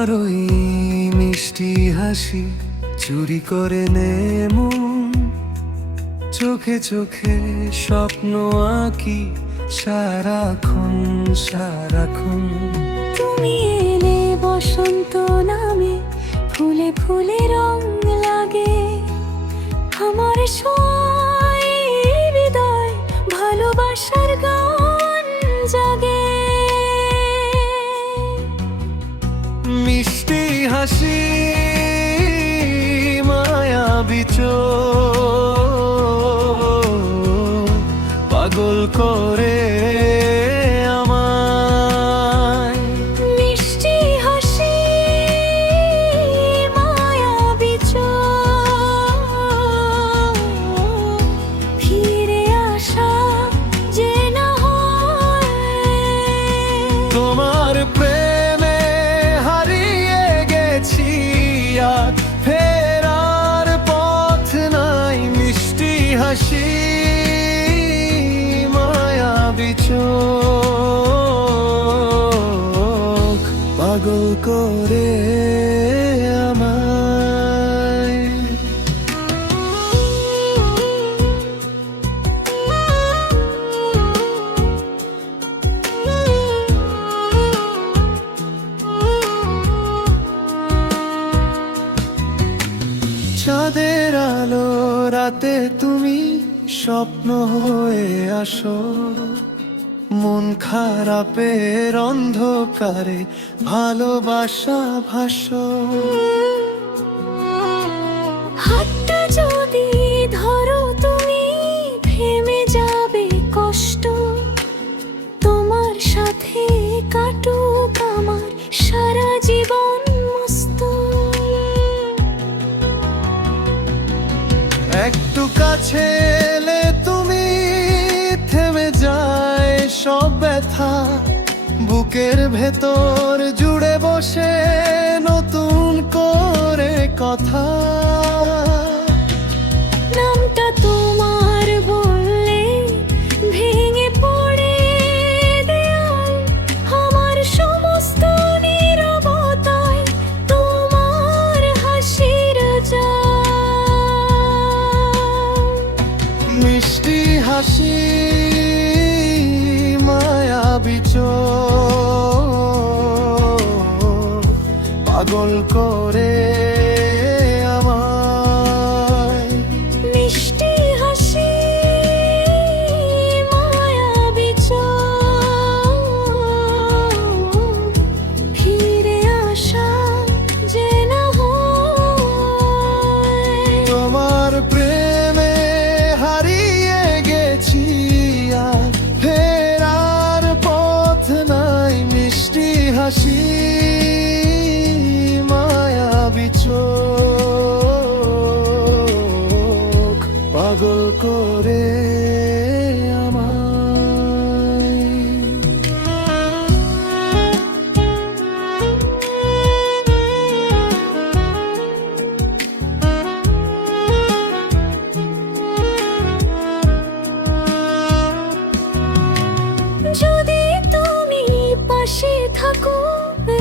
তোমার ওই মিষ্টি হাসি চুরি করে নে মন, চোখে চোখে স্বপ্ন আঁকি সারাক্ষণ সারাক্ষণ। তুমি এলে বসন্ত নামে ফুলে ফুলে রং লাগে, আমার সোয় হৃদয় ভালোবাসার গান জাগে। মিষ্টি হাসি মায়াবী চোখ পাগল করে আমায়। মিষ্টি হাসি মায়াবী চোখ, ফিরে আসা যে না হয়। তোমার প্রেমে হারিয়ে গেছি আর ফেরার পথ নাই। মিষ্টি হাসি মায়াবী চোখ পাগল করে আমায়। চাঁদের আলো রাতে তুমি স্বপ্ন হয়ে আসো, মন খারাপের অন্ধকারে ভালোবাসা ভাসো। হাতটা যদি ধরো তুমি থেমে যাবে কষ্ট, তোমার সাথে কাটুক আমার সারা জীবন মস্ত। একটু কাছে এলে তুমি থেমে যায় সব ব্যথা, বুকের ভেতর জুড়ে বসে নতুন করে কথা। নামটা তোমার বললে ভেঙে পড়ে দেয়াল, আমার সমস্ত নীরবতায় তোমার হাসির জাল। মিষ্টি হাসি মায়াবী চোখ পাগল করে আমায়। মিষ্টি হাসি মায়াবী চোখ, ফিরে আসা যে না হয়। তোমার প্রেমে হারিয়ে গেছি আর ফেরার পথ নাই। মিষ্টি হাসি মায়াবী চোখ পাগল করে আমায়। যদি তুমি পাশে থাকো,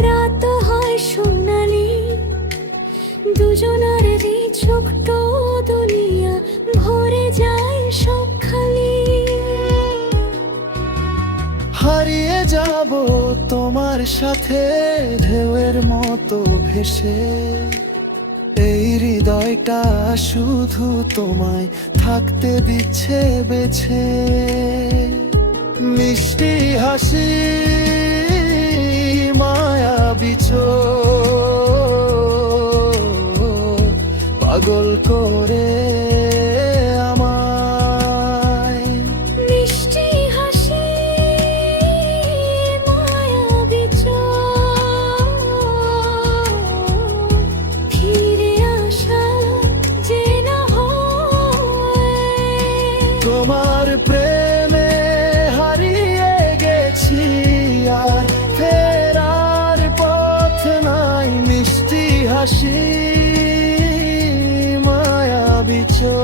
রাত হয় সোনালি, দুজনার এই ছোট্ট দুনিয়া ভরে যায় সব খালি। হারিয়ে যাব তোমার সাথে ঢেউয়ের মতো ভেসে, এই হৃদয়টা শুধু তোমায় থাকতে দিচ্ছে বেছে। মিষ্টি হাসি মায়াবী চোখ পাগল করে আমায়। মিষ্টি হাসি মায়াবী চোখ, ফিরে আসা যে না হয়। তোমার প্রেমে হারিয়ে গেছি আর ফেরার পথ নাই। মিষ্টি হাসি মায়াবী চোখ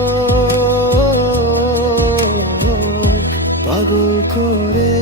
পাগল করে